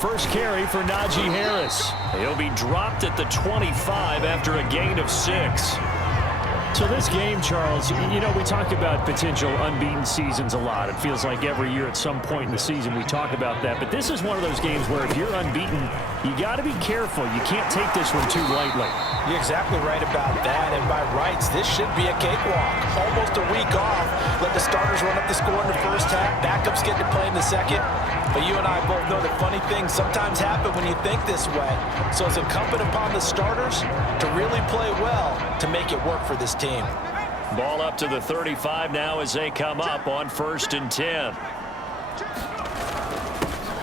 First carry for Najee Harris. He'll be dropped at the 25 after a gain of 6. So this game, Charles, you know, we talk about potential unbeaten seasons a lot. It feels like every year at some point in the season we talk about that. But this is one of those games where if you're unbeaten, you got to be careful. You can't take this one too lightly. You're exactly right about that. And by rights, this should be a cakewalk. Almost a week off. Let the starters run up the score in the first half. Backups get to play in the second. But you and I both know that funny things sometimes happen when you think this way. So it's incumbent upon the starters to really play well to make it work for this team. Ball up to the 35 now as they come up on 1st and 10.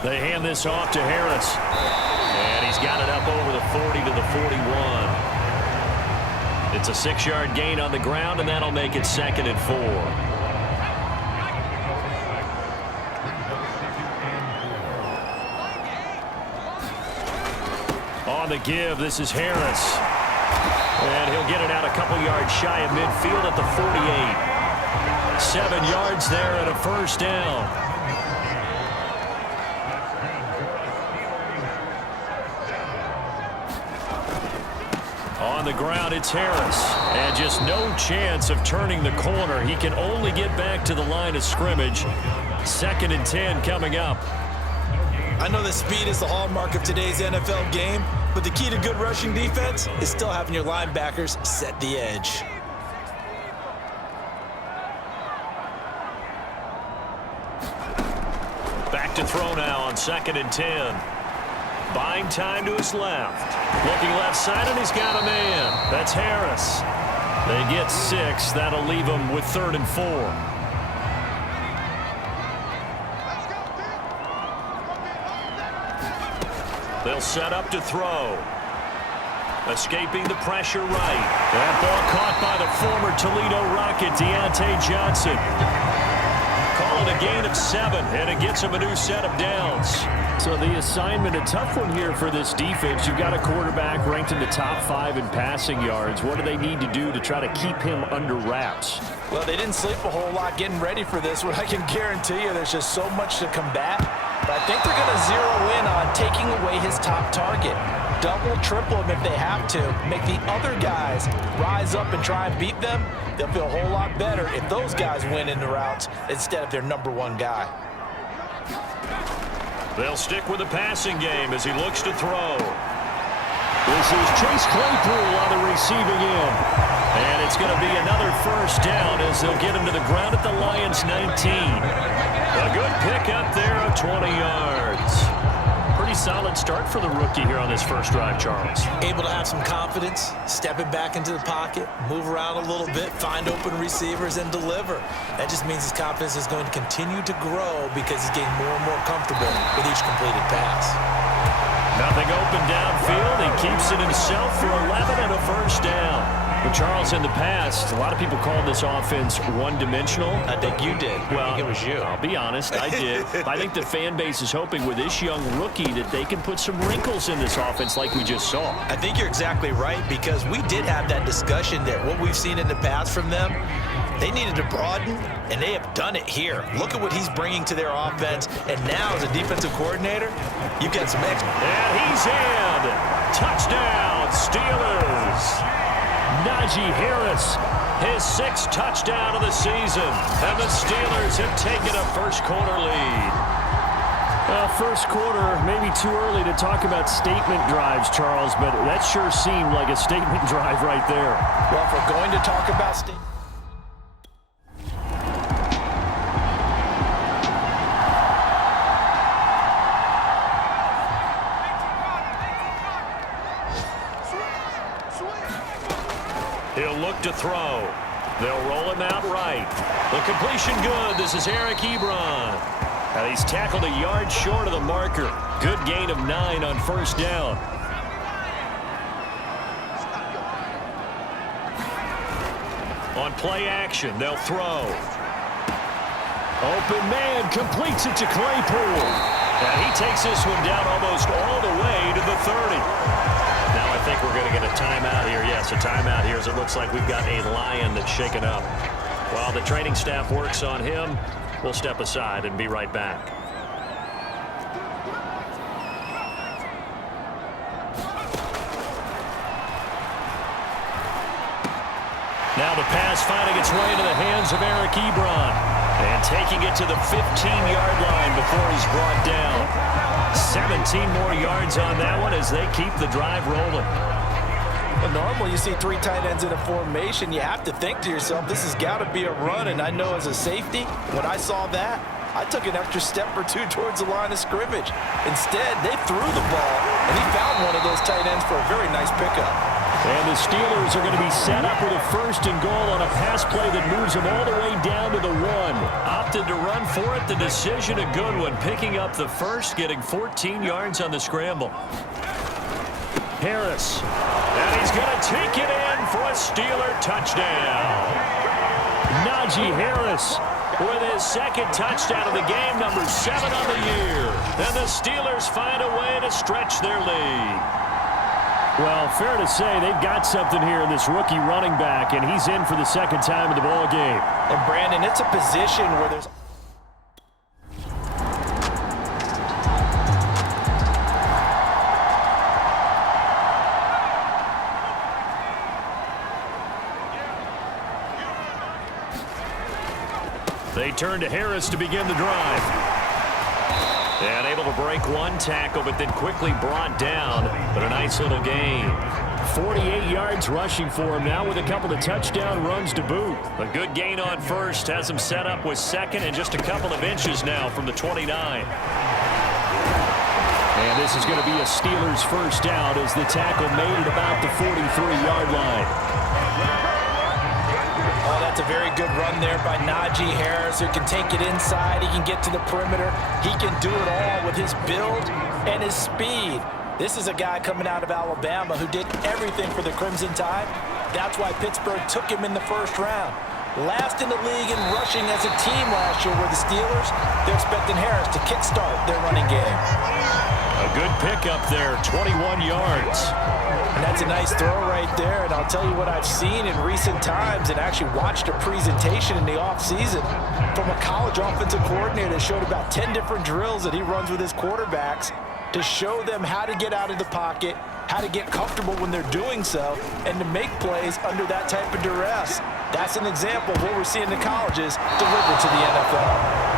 They hand this off to Harris. And he's got it up over the 40 to the 41. It's a 6-yard gain on the ground, and that'll make it 2nd and 4. On the give, this is Harris. And he'll get it out a couple yards shy of midfield at the 48. 7 yards there and a first down. On the ground, it's Harris. And just no chance of turning the corner. He can only get back to the line of scrimmage. 2nd and 10 coming up. I know that speed is the hallmark of today's NFL game, but the key to good rushing defense is still having your linebackers set the edge. Back to throw now on 2nd and 10. Buying time to his left. Looking left side, and he's got a man. That's Harris. They get 6. That'll leave them with 3rd and 4. They'll set up to throw. Escaping the pressure right. That ball caught by the former Toledo Rocket, Deontay Johnson. Call it a gain of 7, and it gets him a new set of downs. So the assignment, a tough one here for this defense. You've got a quarterback ranked in the top 5 in passing yards. What do they need to do to try to keep him under wraps? Well, they didn't sleep a whole lot getting ready for this one. I can guarantee you there's just so much to combat. But I think they're going to zero in on taking away his top target. Double, triple him if they have to. Make the other guys rise up and try and beat them. They'll feel a whole lot better if those guys win in the routes instead of their number 1 guy. They'll stick with the passing game as he looks to throw. This is Chase Claypool on the receiving end. And it's going to be another first down as they'll get him to the ground at the Lions' 19. A good pick up there of 20 yards. Pretty solid start for the rookie here on this first drive, Charles. Able to have some confidence, stepping back into the pocket, move around a little bit, find open receivers, and deliver. That just means his confidence is going to continue to grow because he's getting more and more comfortable with each completed pass. Nothing open downfield. He keeps it himself for 11 and a first down. Well, Charles, in the past, a lot of people called this offense one-dimensional. I think you did. Well, I think it was you. I'll be honest, I did. I think the fan base is hoping with this young rookie that they can put some wrinkles in this offense like we just saw. I think you're exactly right because we did have that discussion that what we've seen in the past from them, they needed to broaden, and they have done it here. Look at what he's bringing to their offense, and now as a defensive coordinator, you get some extra. And he's in. Touchdown, Steelers. Najee Harris, his 6th touchdown of the season, and the Steelers have taken a first-quarter lead. First quarter, maybe too early to talk about statement drives, Charles, but that sure seemed like a statement drive right there. Well, if we're going to talk about statement. He'll look to throw. They'll roll him out right. The completion good. This is Eric Ebron. And he's tackled a yard short of the marker. Good gain of 9 on first down. On play action, they'll throw. Open man completes it to Claypool. And he takes this one down almost all the way to the 30. Now I think we're going to get a timeout here. Yes, a timeout here as it looks like we've got a Lion that's shaken up. While the training staff works on him, we'll step aside and be right back. Now the pass finding its way into the hands of Eric Ebron. And taking it to the 15-yard line before he's brought down. 17 more yards on that one as they keep the drive rolling. Well, normally you see three tight ends in a formation. You have to think to yourself, this has got to be a run. And I know as a safety, when I saw that, I took an extra step or two towards the line of scrimmage. Instead, they threw the ball, and he found one of those tight ends for a very nice pickup. And the Steelers are going to be set up with a 1st and goal on a pass play that moves them all the way down to the 1. Opted to run for it. The decision a good one. Picking up the first, getting 14 yards on the scramble. Harris. And he's going to take it in for a Steeler touchdown. Najee Harris with his 2nd touchdown of the game, number 7 on the year. And the Steelers find a way to stretch their lead. Well, fair to say they've got something here in this rookie running back, and he's in for the 2nd time in the ball game. And Brandon, it's a position where there's They turn to Harris to begin the drive. And able to break one tackle, but then quickly brought down. But a nice little gain. 48 yards rushing for him now with a couple of touchdown runs to boot. A good gain on first. Has him set up with 2nd and just a couple of inches now from the 29. And this is going to be a Steelers first out as the tackle made at about the 43-yard line. Oh, that's a very good run there by Najee Harris, who can take it inside. He can get to the perimeter. He can do it all with his build and his speed. This is a guy coming out of Alabama who did everything for the Crimson Tide. That's why Pittsburgh took him in the 1st round. Last in the league in rushing as a team last year were the Steelers. They're expecting Harris to kickstart their running game. A good pickup there, 21 yards. And that's a nice throw right there. And I'll tell you what I've seen in recent times and actually watched a presentation in the offseason from a college offensive coordinator that showed about 10 different drills that he runs with his quarterbacks to show them how to get out of the pocket, how to get comfortable when they're doing so, and to make plays under that type of duress. That's an example of what we're seeing the colleges deliver to the NFL.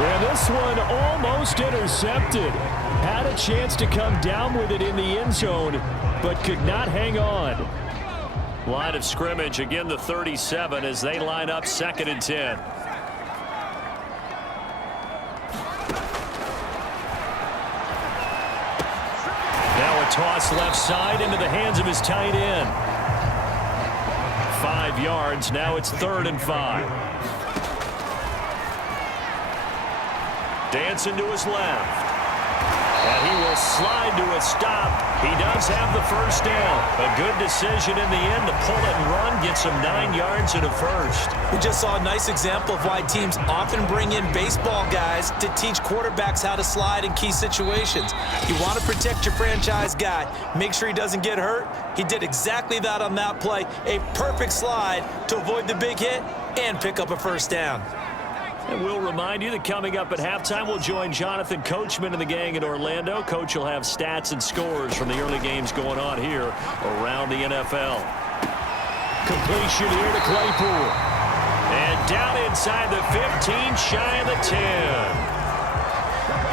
And this one almost intercepted. Had a chance to come down with it in the end zone, but could not hang on. Line of scrimmage, again the 37 as they line up 2nd and 10. Now a toss left side into the hands of his tight end. 5 yards, now it's 3rd and 5. Dancing to his left. And he will slide to a stop. He does have the first down. A good decision in the end to pull it and run. Gets him 9 yards and a first. We just saw a nice example of why teams often bring in baseball guys to teach quarterbacks how to slide in key situations. You want to protect your franchise guy. Make sure he doesn't get hurt. He did exactly that on that play. A perfect slide to avoid the big hit and pick up a first down. And we'll remind you that coming up at halftime, we'll join Jonathan Coachman and the gang in Orlando. Coach will have stats and scores from the early games going on here around the NFL. Completion here to Claypool. And down inside the 15, shy of the 10.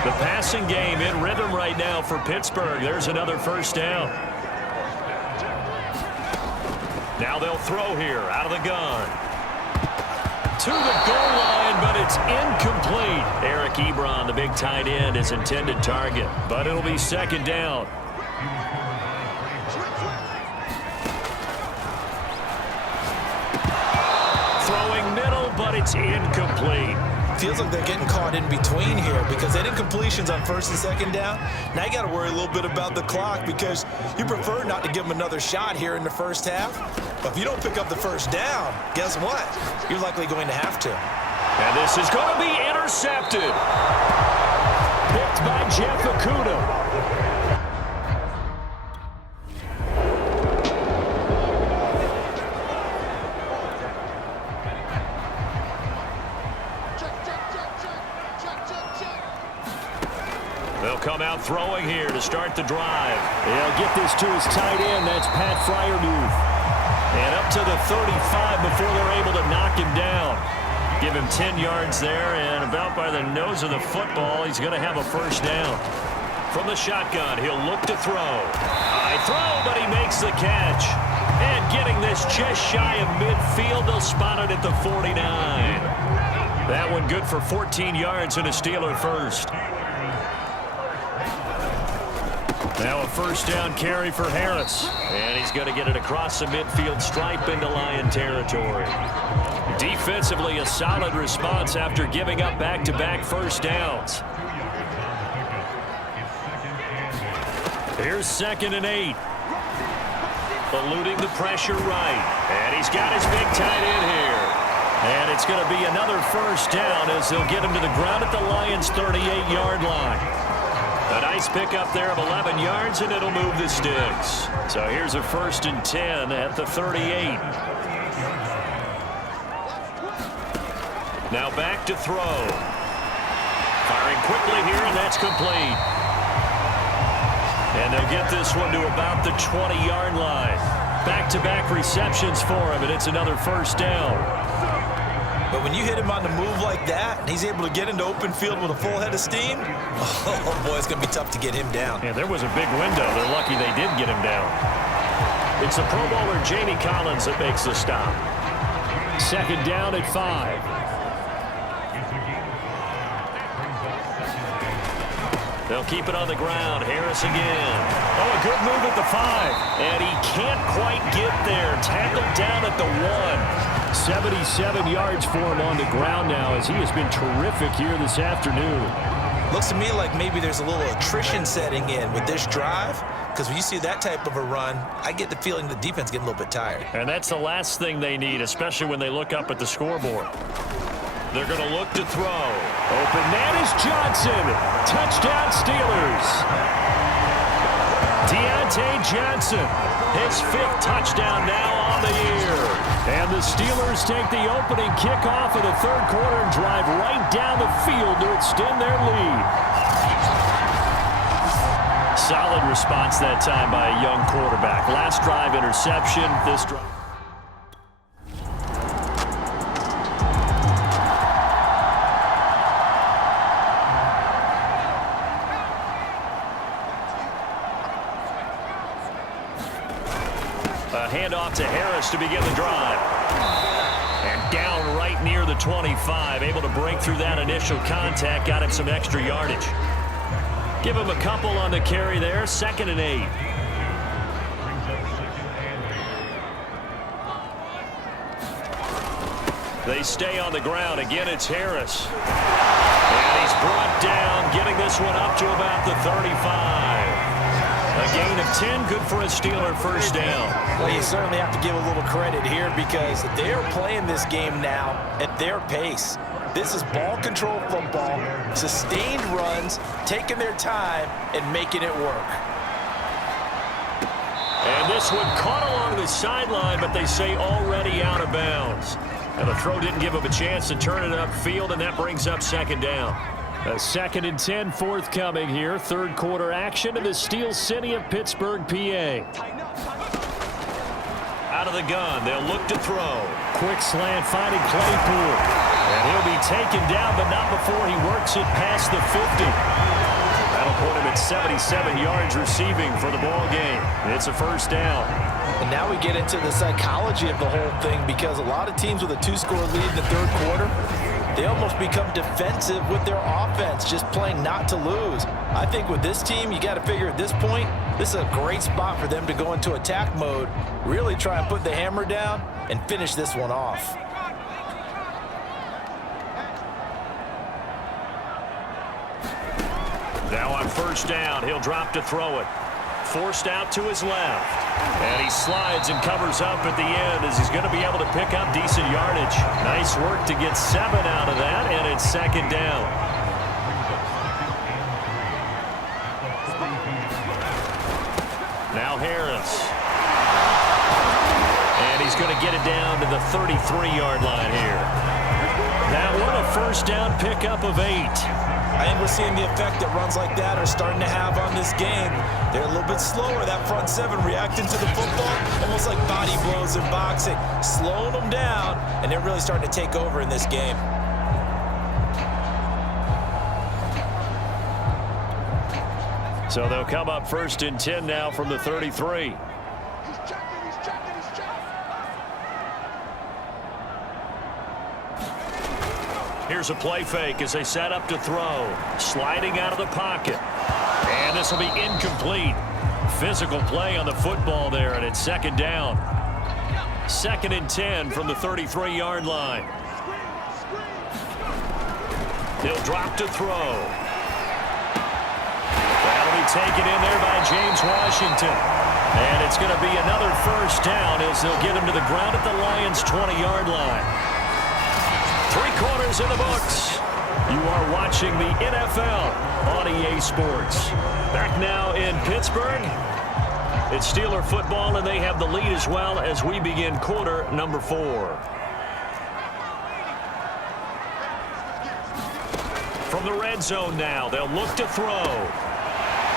The passing game in rhythm right now for Pittsburgh. There's another first down. Now they'll throw here out of the gun. To the goal line, but it's incomplete. Eric Ebron, the big tight end, his intended target. But it'll be 2nd down. Throwing middle, but it's incomplete. Feels like they're getting caught in between here because they did completions on 1st and 2nd down. Now you got to worry a little bit about the clock because you prefer not to give them another shot here in the 1st half. But if you don't pick up the first down, guess what? You're likely going to have to. And this is going to be intercepted. Picked by Jeff Okudah. They'll come out throwing here to start the drive. They'll get this to his tight end. That's Pat Fryermuth. And up to the 35 before they're able to knock him down. Give him 10 yards there, and about by the nose of the football, he's going to have a first down. From the shotgun, he'll look to throw. High throw, but he makes the catch. And getting this just shy of midfield, they'll spot it at the 49. That one good for 14 yards and a Steeler first. Now a first down carry for Harris. And he's going to get it across the midfield stripe into Lion territory. Defensively, a solid response after giving up back-to-back first downs. Here's 2nd and 8. Eluding the pressure right. And he's got his big tight end here. And it's going to be another first down as they'll get him to the ground at the Lions' 38-yard line. A nice pickup there of 11 yards, and it'll move the sticks. So here's a 1st and 10 at the 38. Now back to throw. Firing quickly here, and that's complete. And they'll get this one to about the 20-yard line. Back-to-back receptions for him, and it's another first down. But when you hit him on the move like that, and he's able to get into open field with a full head of steam, oh boy, it's going to be tough to get him down. Yeah, there was a big window. They're lucky they did get him down. It's the Pro Bowler Jamie Collins that makes the stop. 2nd down at 5. They'll keep it on the ground. Harris again. Oh, a good move at the 5. And he can't quite get there. Tackled down at the 1. 77 yards for him on the ground now as he has been terrific here this afternoon. Looks to me like maybe there's a little attrition setting in with this drive, because when you see that type of a run, I get the feeling the defense getting a little bit tired. And that's the last thing they need, especially when they look up at the scoreboard. They're going to look to throw. Open man is Johnson. Touchdown Steelers. Deontay Johnson, his 5th touchdown now on the year. And the Steelers take the opening kickoff of the 3rd quarter and drive right down the field to extend their lead. Solid response that time by a young quarterback. Last drive interception, this drive. Handoff to Harris to begin the drive. And down right near the 25. Able to break through that initial contact. Got him some extra yardage. Give him a couple on the carry there. 2nd and 8. They stay on the ground. Again, it's Harris. And he's brought down, getting this one up to about the 35. A gain of 10, good for a Steeler first down. Well, you certainly have to give a little credit here because they are playing this game now at their pace. This is ball control football, sustained runs, taking their time, and making it work. And this one caught along the sideline, but they say already out of bounds. And the throw didn't give him a chance to turn it upfield, and that brings up 2nd down. A 2nd and 10 forthcoming here. 3rd quarter action in the Steel City of Pittsburgh, PA. Out of the gun, they'll look to throw. Quick slant finding Claypool. And he'll be taken down, but not before he works it past the 50. That'll put him at 77 yards receiving for the ball game. It's a first down. And now we get into the psychology of the whole thing because a lot of teams with a 2-score lead in the 3rd quarter, they almost become defensive with their offense, just playing not to lose. I think with this team, you got to figure at this point, this is a great spot for them to go into attack mode, really try and put the hammer down and finish this one off. Now on first down, he'll drop to throw it. Forced out to his left. And he slides and covers up at the end as he's going to be able to pick up decent yardage. Nice work to get 7 out of that, and it's 2nd down. Now Harris. And he's going to get it down to the 33-yard line here. That one a first down pickup of 8. I think we're seeing the effect that runs like that are starting to have on this game. They're a little bit slower, that front seven, reacting to the football, almost like body blows in boxing, slowing them down, and they're really starting to take over in this game. So they'll come up 1st and 10 now from the 33. Here's a play fake as they set up to throw. Sliding out of the pocket. And this will be incomplete. Physical play on the football there, and it's 2nd down. 2nd and 10 from the 33-yard line. He'll drop to throw. That'll be taken in there by James Washington. And it's going to be another 1st down as they'll get him to the ground at the Lions' 20-yard line. 3 quarters in the books. You are watching the NFL on EA Sports. Back now in Pittsburgh. It's Steeler football, and they have the lead as well as we begin quarter number 4. From the red zone now, they'll look to throw.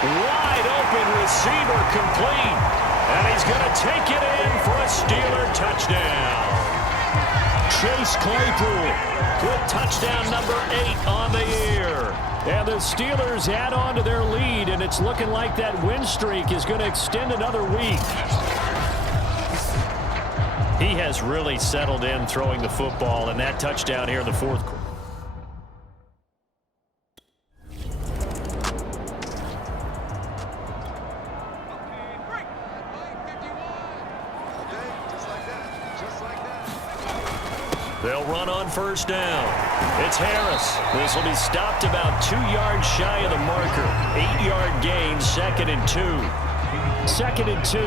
Wide open receiver complete. And he's going to take it in for a Steeler touchdown. Chase Claypool with touchdown number 8 on the year. And the Steelers add on to their lead, and it's looking like that win streak is going to extend another week. He has really settled in throwing the football, and that touchdown here in the 4th quarter. They'll run on 1st down. It's Harris. This will be stopped about 2 yards shy of the marker. 8-yard gain, 2nd and 2. 2nd and 2.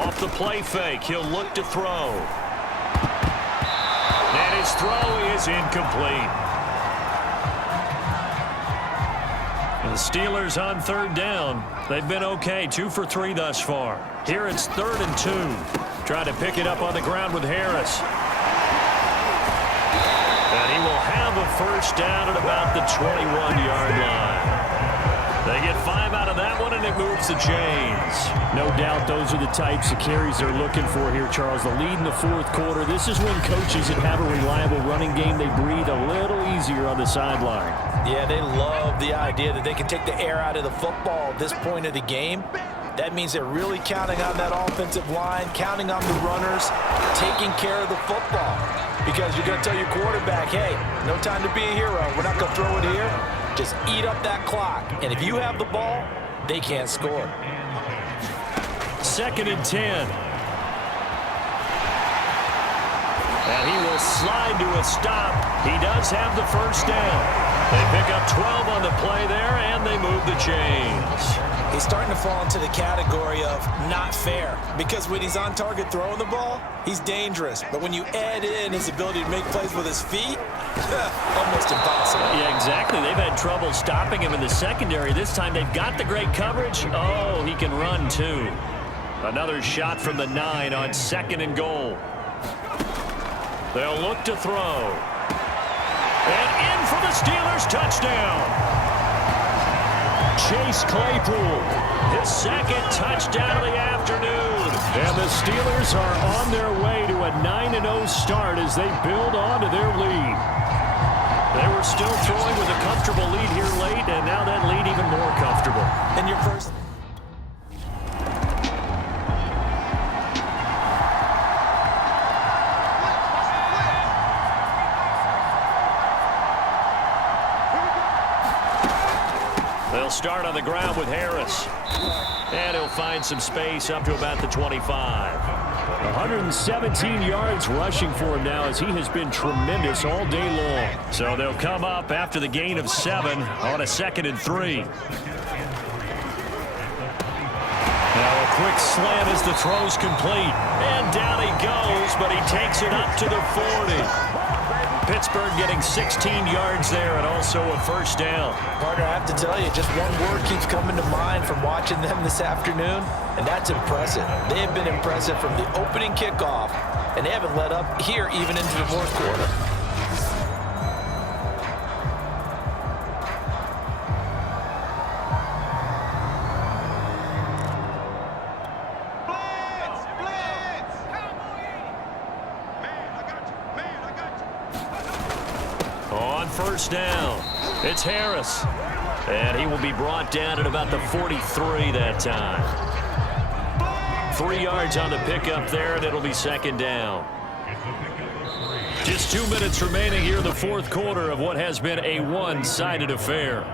Off the play fake, he'll look to throw. And his throw is incomplete. The Steelers on 3rd down. They've been okay, 2 for 3 thus far. Here it's 3rd and 2. Trying to pick it up on the ground with Harris. And he will have a 1st down at about the 21-yard line. They get 5 out of that one, and it moves the chains. No doubt those are the types of carries they're looking for here, Charles. The lead in the 4th quarter. This is when coaches that have a reliable running game, they breathe a little easier on the sideline. Yeah, they love the idea that they can take the air out of the football at this point of the game. That means they're really counting on that offensive line, counting on the runners, taking care of the football. Because you're going to tell your quarterback, hey, no time to be a hero. We're not going to throw it here. Just eat up that clock. And if you have the ball, they can't score. 2nd and 10. And he will slide to a stop. He does have the 1st down. They pick up 12 on the play there, and they move the chains. He's starting to fall into the category of not fair, because when he's on target throwing the ball, he's dangerous. But when you add in his ability to make plays with his feet, almost impossible. Yeah, exactly. They've had trouble stopping him in the secondary. This time they've got the great coverage. Oh, he can run too. Another shot from the 9 on 2nd and goal. They'll look to throw. And in for the Steelers touchdown. Chase Claypool, his 2nd touchdown of the afternoon. And the Steelers are on their way to a 9-0 start as they build on to their lead. They were still throwing with a comfortable lead here late, and now that lead even more comfortable. And your first... They'll start on the ground with Harris. And he'll find some space up to about the 25. 117 yards rushing for him now as he has been tremendous all day long. So they'll come up after the gain of 7 on a 2nd and 3. Now a quick slant as the throw's complete. And down he goes, but he takes it up to the 40. Pittsburgh Pittsburgh getting 16 yards there and also a first down. Partner, I have to tell you, just one word keeps coming to mind from watching them this afternoon, and that's impressive. They have been impressive from the opening kickoff, and they haven't let up here even into the fourth quarter. On first down, it's Harris. And he will be brought down at about the 43 that time. 3 yards on the pickup there, and it'll be second down. Just 2 minutes remaining here in the fourth quarter of what has been a one-sided affair.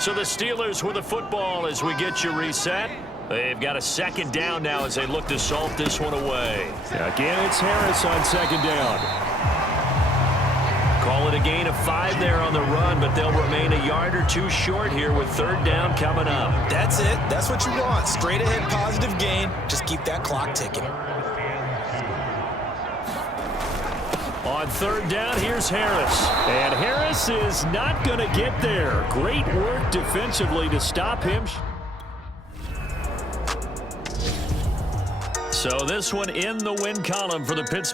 So the Steelers with the football as we get you reset. They've got a second down now as they look to salt this one away. Again, it's Harris on second down. Call it a gain of 5 there on the run, but they'll remain a yard or two short here with third down coming up. That's it. That's what you want. Straight ahead positive gain. Just keep that clock ticking. On third down, here's Harris. And Harris is not going to get there. Great work defensively to stop him. So this one in the win column for the Pittsburgh.